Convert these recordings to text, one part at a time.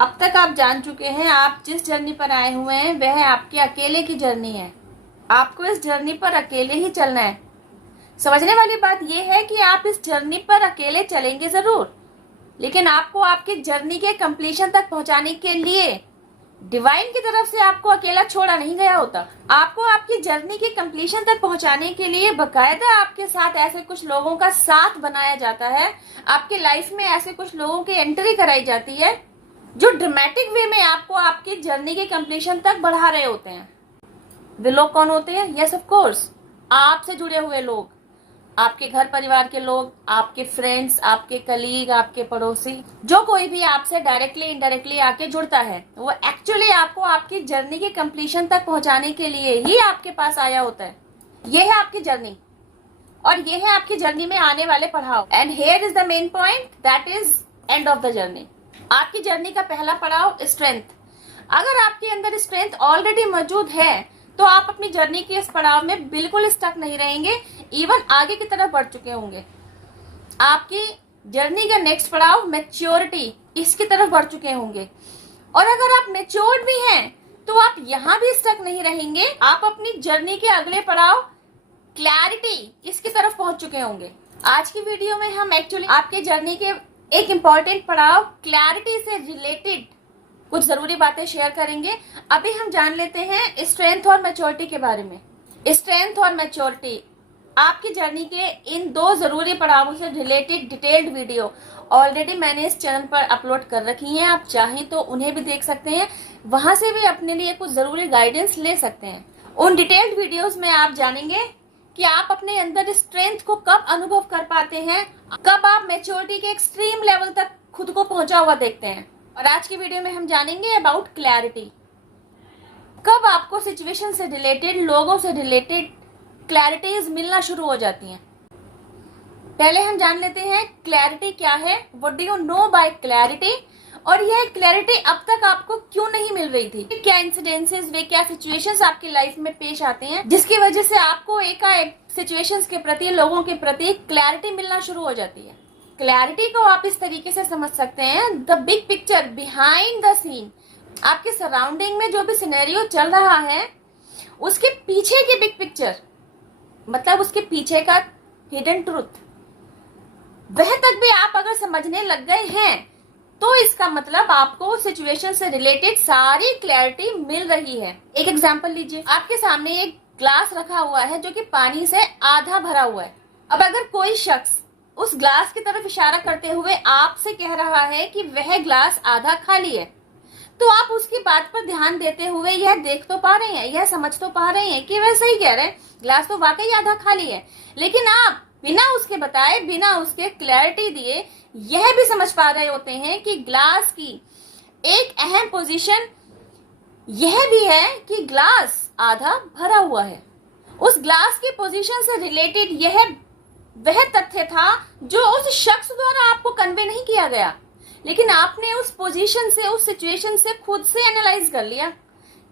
अब तक आप जान चुके हैं आप जिस जर्नी पर आए हुए हैं वह आपके अकेले की जर्नी है। आपको इस जर्नी पर अकेले ही चलना है। समझने वाली बात यह है कि आप इस जर्नी पर अकेले चलेंगे जरूर, लेकिन आपको आपकी जर्नी के कंप्लीशन तक पहुंचाने के लिए डिवाइन की तरफ से आपको अकेला छोड़ा नहीं गया होता। आपको आपकी जर्नी के कंप्लीशन तक पहुंचाने के लिए बकायदा आपके साथ ऐसे कुछ लोगों का साथ बनाया जाता है। आपकी लाइफ में ऐसे कुछ लोगों की एंट्री कराई जाती है जो ड्रामेटिक वे में आपको आपकी जर्नी के कंप्लीशन तक बढ़ा रहे होते हैं। वे लोग कौन होते हैं? यस ऑफ कोर्स, आपसे जुड़े हुए लोग, आपके घर परिवार के लोग, आपके फ्रेंड्स, आपके कलीग, आपके पड़ोसी, जो कोई भी आपसे डायरेक्टली इनडायरेक्टली आके जुड़ता है वो एक्चुअली आपको आपकी जर्नी के कंप्लीशन तक पहुंचाने के लिए ही आपके पास आया होता है। ये है आपकी जर्नी और ये है आपकी जर्नी में आने वाले पड़ाव। And here is the main point, that is end of the journey. आपकी जर्नी का पहला पड़ाव स्ट्रेंथ। अगर आपके अंदर स्ट्रेंथ ऑलरेडी मौजूद है तो आप अपनी जर्नी के इस पड़ाव में बिल्कुल स्टक नहीं रहेंगे, इवन आगे की तरफ बढ़ चुके होंगे। आपकी जर्नी का नेक्स्ट पड़ाव मैच्योरिटी, इसकी तरफ बढ़ चुके होंगे। और अगर आप मैच्योर्ड भी हैं तो आप यहाँ भी स्टक नहीं रहेंगे, आप अपनी जर्नी के अगले पड़ाव क्लैरिटी, इसकी तरफ पहुंच चुके होंगे। आज की वीडियो में हम एक्चुअली आपके जर्नी के एक इंपॉर्टेंट पड़ाव क्लैरिटी से रिलेटेड कुछ जरूरी बातें शेयर करेंगे। अभी हम जान लेते हैं स्ट्रेंथ और मैच्योरिटी के बारे में। स्ट्रेंथ और मैच्योरिटी, आपकी जर्नी के इन दो जरूरी पड़ावों से रिलेटेड डिटेल्ड वीडियो ऑलरेडी मैंने इस चैनल पर अपलोड कर रखी हैं। आप चाहें तो उन्हें भी देख सकते हैं, वहां से भी अपने लिए कुछ जरूरी गाइडेंस ले सकते हैं। उन डिटेल्ड वीडियोज में आप जानेंगे कि आप अपने अंदर स्ट्रेंथ को कब अनुभव कर पाते हैं, कब आप मैच्योरिटी के एक्सट्रीम लेवल तक खुद को पहुंचा हुआ देखते हैं। और आज की वीडियो में हम जानेंगे अबाउट क्लैरिटी, कब आपको सिचुएशन से रिलेटेड, लोगों से रिलेटेड क्लैरिटीज मिलना शुरू हो जाती हैं। पहले हम जान लेते हैं क्लैरिटी क्या है, what do you know by clarity, और यह क्लैरिटी अब तक आपको क्यों नहीं मिल रही थी। क्या इंसिडेंसेस, वे क्या सिचुएशंस आपकी लाइफ में पेश आते हैं जिसकी वजह से आपको एकाएक सिचुएशंस के प्रति, लोगों के प्रति क्लैरिटी मिलना शुरू हो जाती है। क्लैरिटी को आप इस तरीके से समझ सकते हैं, the big picture behind the scene. आपके सराउंडिंग में जो भी सिनेरियो चल रहा है उसके पीछे की बिग पिक्चर, मतलब उसके पीछे का हिडन ट्रूथ, वह तक भी आप अगर समझने लग गए हैं तो इसका मतलब आपको सिचुएशन से रिलेटेड सारी क्लैरिटी मिल रही है। एक एग्जांपल लीजिए, आपके सामने एक ग्लास रखा हुआ है जो कि पानी से आधा भरा हुआ है। अब अगर कोई शख्स उस ग्लास की तरफ इशारा करते हुए आपसे कह रहा है कि वह ग्लास आधा खाली है, तो आप उसकी बात पर ध्यान देते हुए यह देख तो पा रहे हैं, यह समझ तो पा रहे हैं कि वह सही कह रहे हैं, ग्लास तो वाकई आधा खाली है। लेकिन आप बिना उसके बताए, बिना उसके क्लैरिटी दिए यह भी समझ पा रहे होते हैं कि ग्लास की एक अहम पोजीशन यह भी है कि ग्लास आधा भरा हुआ है। उस ग्लास की पोजीशन से रिलेटेड यह वह तथ्य था जो उस शख्स द्वारा आपको कन्वे नहीं किया गया, लेकिन आपने उस पोजीशन से, उस सिचुएशन से खुद से एनालाइज कर लिया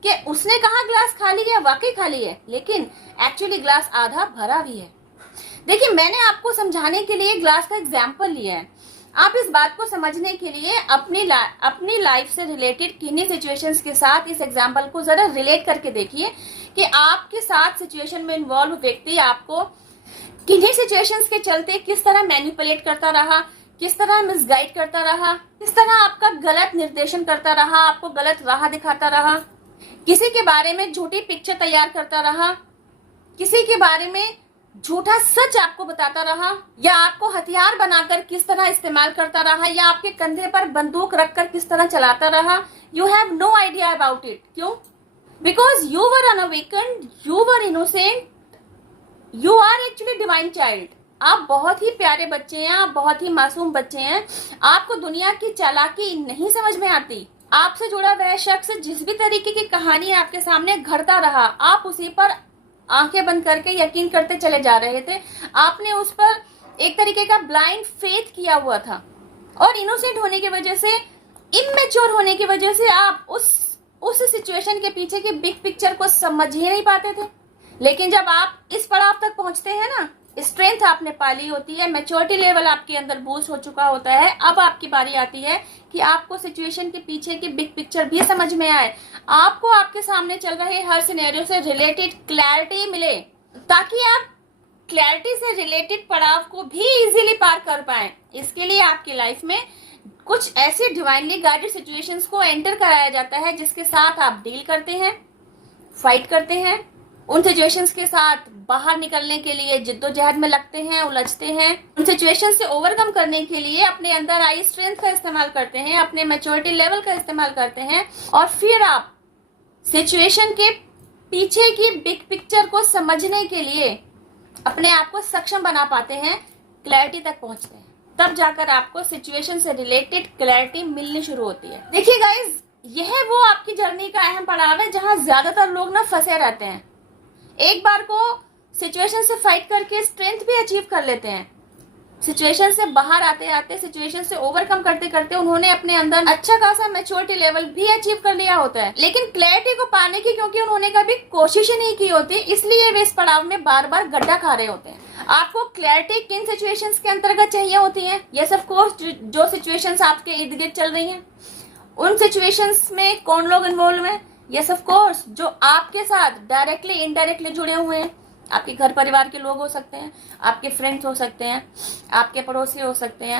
कि उसने कहा ग्लास खाली है, वाकई खाली है, लेकिन एक्चुअली ग्लास आधा भरा भी है। देखिए, मैंने आपको समझाने के लिए ग्लास का एग्जाम्पल लिया है। आप इस बात को समझने के लिए अपनी लाइफ से रिलेटेड किन्हीं सिचुएशंस के साथ इस एग्जाम्पल को जरा रिलेट करके देखिए कि आपके साथ सिचुएशन में इन्वॉल्व व्यक्ति आपको किन्हीं सिचुएशंस के चलते किस तरह मैनिपुलेट करता रहा, किस तरह मिसगाइड करता रहा, किस तरह आपका गलत निर्देशन करता रहा, आपको गलत राह दिखाता रहा, किसी के बारे में झूठी पिक्चर तैयार करता रहा, किसी के बारे में झूठा सच आपको बताता रहा, या आपको हथियार बनाकर किस तरह इस्तेमाल करता रहा, या आपके कंधे पर बंदूक रखकर किस तरह चलाता रहा। You have no idea about it. क्यों? Because you were unawakened, you were innocent, you are actually divine child. आप बहुत ही प्यारे बच्चे हैं, आप बहुत ही मासूम बच्चे हैं। आपको दुनिया की चालाकी नहीं समझ में आती। आपसे जुड़ा वह शख्स जिस भी तरीके की कहानी आपके सामने घड़ता रहा, आप उसी पर आंखें बंद करके यकीन करते चले जा रहे थे। आपने उस पर एक तरीके का ब्लाइंड फेथ किया हुआ था, और इनोसेंट होने की वजह से, इमेच्योर होने की वजह से आप उस सिचुएशन के पीछे की बिग पिक्चर को समझ ही नहीं पाते थे। लेकिन जब आप इस पड़ाव तक पहुंचते हैं ना, स्ट्रेंथ आपने पाली होती है, मैच्योरिटी लेवल आपके अंदर बूस्ट हो चुका होता है। अब आपकी बारी आती है कि आपको सिचुएशन के पीछे की बिग पिक्चर भी समझ में आए, आपको आपके सामने चल रहे हर सिनेरियो से रिलेटेड क्लैरिटी मिले, ताकि आप क्लैरिटी से रिलेटेड पड़ाव को भी इजीली पार कर पाए। इसके लिए आपकी लाइफ में कुछ ऐसी डिवाइनली गाइडेड सिचुएशंस को एंटर कराया जाता है जिसके साथ आप डील करते हैं, फाइट करते हैं, उन सिचुएशंस के साथ बाहर निकलने के लिए जिद्दोजहद में लगते हैं, उलझते हैं, उन सिचुएशंस से ओवरकम करने के लिए अपने अंदर आई स्ट्रेंथ का इस्तेमाल करते हैं, अपने मैच्योरिटी लेवल का इस्तेमाल करते हैं, और फिर आप सिचुएशन के पीछे की बिग पिक्चर को समझने के लिए अपने आप को सक्षम बना पाते हैं, क्लैरिटी तक पहुंचते हैं। तब जाकर आपको सिचुएशन से रिलेटेड क्लैरिटी मिलनी शुरू होती है। देखिए गाइज, यह वो आपकी जर्नी का अहम पड़ाव है जहां ज्यादातर लोग ना फंसे रहते हैं। एक बार को सिचुएशन से फाइट करके स्ट्रेंथ भी अचीव कर लेते हैं, सिचुएशन से बाहर आते आते, सिचुएशन से ओवरकम करते करते उन्होंने अपने अंदर अच्छा खासा मैच्योरिटी लेवल भी अचीव कर लिया होता है, लेकिन क्लैरिटी को पाने की क्योंकि उन्होंने कभी कोशिश ही नहीं की होती, इसलिए वे इस पड़ाव में बार बार गड्ढा खा रहे होते हैं। आपको क्लैरिटी किन सिचुएशंस के अंतर्गत चाहिए होती है? यस ऑफ कोर्स, जो सिचुएशंस आपके इर्द गिर्द चल रही हैं, उन सिचुएशंस में कौन लोग इन्वॉल्व हैं? यस ऑफ कोर्स, जो आपके साथ डायरेक्टली इनडायरेक्टली जुड़े हुए हैं। आपके घर परिवार के लोग हो सकते हैं, आपके फ्रेंड्स हो सकते हैं, आपके पड़ोसी हो सकते हैं,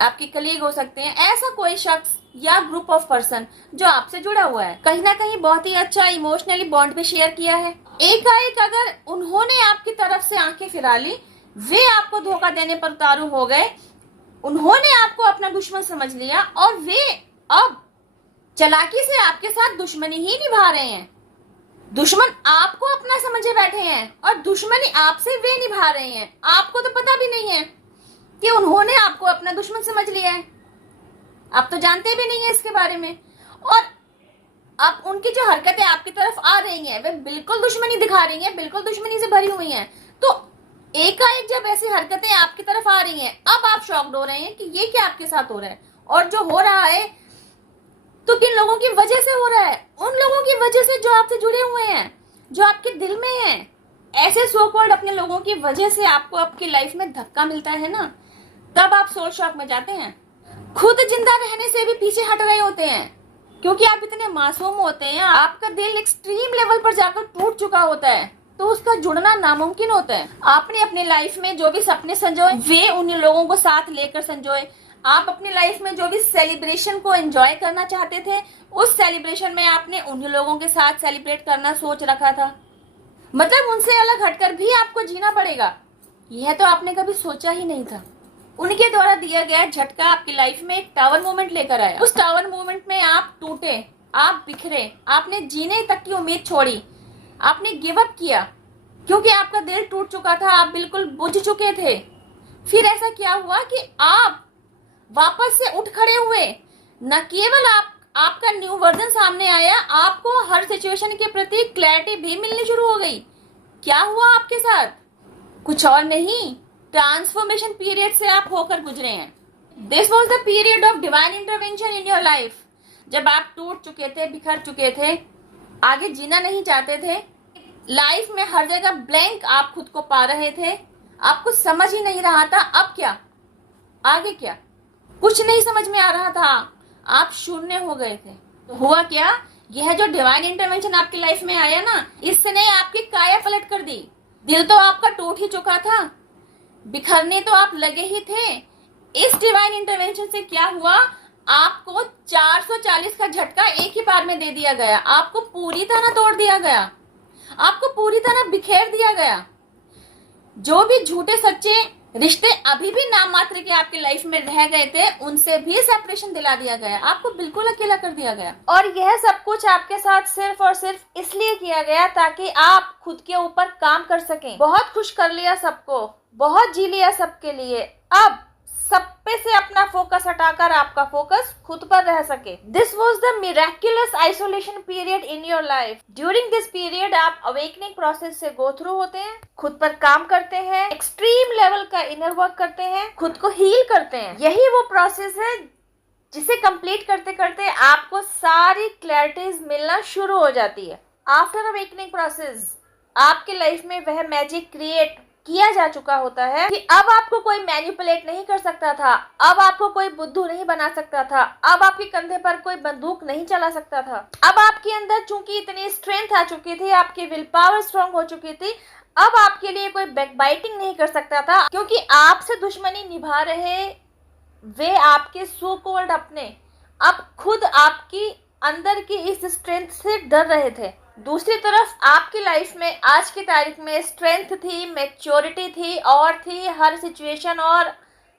आपके कलीग हो सकते हैं, ऐसा कोई शख्स या ग्रुप ऑफ पर्सन जो आपसे जुड़ा हुआ है, कहीं ना कहीं बहुत ही अच्छा इमोशनली बॉन्ड भी शेयर किया है। एकाएक अगर उन्होंने आपकी तरफ से आंखें फिरा ली, वे आपको धोखा देने पर उतारू हो गए, उन्होंने आपको अपना दुश्मन समझ लिया और वे अब चालाकी से आपके साथ दुश्मनी ही निभा रहे हैं। दुश्मन आपको अपना समझे बैठे हैं और दुश्मनी आपसे वे निभा रहे हैं। आपको तो पता भी नहीं है कि उन्होंने आपको अपना दुश्मन समझ लिया है, आप तो जानते भी नहीं है इसके बारे में। और अब उनकी जो हरकतें आपकी तरफ आ रही हैं, वे बिल्कुल दुश्मनी दिखा रही हैं, बिल्कुल दुश्मनी से भरी हुई हैं। तो एकाएक जब ऐसी हरकतें आपकी तरफ आ रही हैं, अब आप शॉक्ड हो रहे हैं कि ये क्या आपके साथ हो रहा है, और जो हो रहा है तो किन लोगों की वजह से हो रहा है? उन लोगों की वजह से जो आपसे जुड़े हुए हैं, जो आपके दिल में हैं। ऐसे सो कॉल्ड अपने लोगों की वजह से आपको आपकी लाइफ में धक्का मिलता है ना, तब आप सोच शॉक में जाते हैं, खुद जिंदा रहने से भी पीछे हट रहे होते हैं, क्योंकि आप इतने मासूम होते हैं। आपका दिल एक्सट्रीम लेवल पर जाकर टूट चुका होता है, तो उसका जुड़ना नामुमकिन होता है। आपने अपनी लाइफ में जो भी सपने संजोए, वे उन लोगों को साथ लेकर संजोए। आप अपनी लाइफ में जो भी सेलिब्रेशन को एंजॉय करना चाहते थे, उस सेलिब्रेशन में आपने उन्हीं लोगों के साथ सेलिब्रेट करना सोच रखा था। मतलब उनसे अलग हटकर भी आपको जीना पड़ेगा, यह तो आपने कभी सोचा ही नहीं था। उनके द्वारा दिया गया झटका आपकी लाइफ में एक टावर मोमेंट लेकर आया। उस टावर मोमेंट में आप टूटे, आप बिखरे, आपने जीने तक की उम्मीद छोड़ी, आपने गिव अप किया, क्योंकि आपका दिल टूट चुका था, आप बिल्कुल बुझ चुके थे। फिर ऐसा क्या हुआ कि आप वापस से उठ खड़े हुए। न केवल आपका न्यू वर्जन सामने आया, आपको हर सिचुएशन के प्रति क्लैरिटी भी मिलनी शुरू हो गई। क्या हुआ आपके साथ? कुछ और नहीं, ट्रांसफॉर्मेशन पीरियड से आप होकर गुजरे हैं। This was the period of divine intervention in your life. जब आप टूट चुके थे, बिखर चुके थे, आगे जीना नहीं चाहते थे, लाइफ में हर जगह ब्लैंक आप खुद को पा रहे थे, आपको समझ ही नहीं रहा था अब क्या, आगे क्या, कुछ नहीं समझ में आ रहा था, आप शून्य हो गए थे। तो हुआ क्या, यह जो डिवाइन इंटरवेंशन आपकी लाइफ में आया ना, इसने आपकी काया पलट कर दी। दिल तो आपका टूट ही चुका था, बिखरने तो आप लगे ही थे। इस डिवाइन इंटरवेंशन से क्या हुआ, आपको 440 का झटका एक ही बार में दे दिया गया। आपको पूरी तरह तोड़ दिया गया, आपको पूरी तरह बिखेर दिया गया। जो भी झूठे सच्चे रिश्ते अभी भी नाम मात्र के आपकी लाइफ में रह गए थे, उनसे भी सेपरेशन दिला दिया गया, आपको बिल्कुल अकेला कर दिया गया। और यह सब कुछ आपके साथ सिर्फ और सिर्फ इसलिए किया गया ताकि आप खुद के ऊपर काम कर सकें। बहुत खुश कर लिया सबको, बहुत जी लिया सबके लिए, अब सब पे से अपना फोकस हटाकर आपका फोकस खुद पर रह सके। This was the miraculous isolation period in your life. During this period आप अवेकनिंग प्रोसेस से गो थ्रू होते हैं, खुद पर काम करते हैं, एक्सट्रीम लेवल का इनर वर्क करते हैं, खुद को हील करते हैं। यही वो प्रोसेस है जिसे कंप्लीट करते करते आपको सारी क्लैरिटीज मिलना शुरू हो जाती है। आफ्टर अवेकनिंग प्रोसेस आपके लाइफ में वह मैजिक क्रिएट किया जा चुका होता है कि अब आपको कोई मैनिपुलेट नहीं कर सकता था, अब आपको कोई बुद्धू नहीं बना सकता था, अब आपके कंधे पर कोई बंदूक नहीं चला सकता था। अब आपके अंदर चूंकि इतनी स्ट्रेंथ आ चुकी थी, आपकी विल पावर स्ट्रांग हो चुकी थी, अब आपके लिए कोई बैकबाइटिंग नहीं कर सकता था, क्योंकि आपसे दुश्मनी निभा रहे वे आपके सो कॉल्ड अपने अब खुद आपकी अंदर की इस स्ट्रेंथ से डर रहे थे। दूसरी तरफ आपकी लाइफ में आज की तारीख में स्ट्रेंथ थी, मैच्योरिटी थी और थी हर सिचुएशन और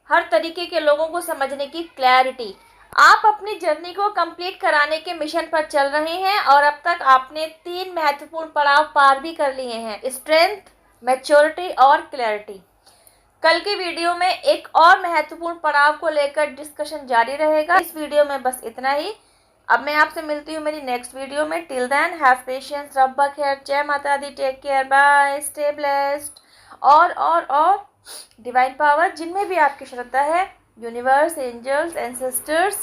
हर तरीके के लोगों को समझने की क्लैरिटी। आप अपनी जर्नी को कंप्लीट कराने के मिशन पर चल रहे हैं और अब तक आपने 3 महत्वपूर्ण पड़ाव पार भी कर लिए हैं, स्ट्रेंथ, मैच्योरिटी और क्लैरिटी। कल की वीडियो में एक और महत्वपूर्ण पड़ाव को लेकर डिस्कशन जारी रहेगा। इस वीडियो में बस इतना ही। अब मैं आपसे मिलती हूँ मेरी नेक्स्ट वीडियो में। टिल देन हैव पेशेंस, रब्बा खैर, जय माता दी, take care, bye, stay blessed. और डिवाइन पावर जिनमें भी आपकी श्रद्धा है, universe, angels, ancestors,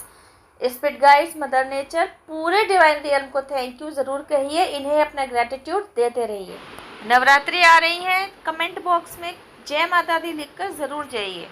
spirit guides, mother nature, पूरे डिवाइन रियल्म को थैंक यू ज़रूर कहिए, इन्हें अपना ग्रेटिट्यूड देते रहिए। नवरात्रि आ रही हैं, कमेंट बॉक्स में जय माता दी लिखकर ज़रूर जाइए।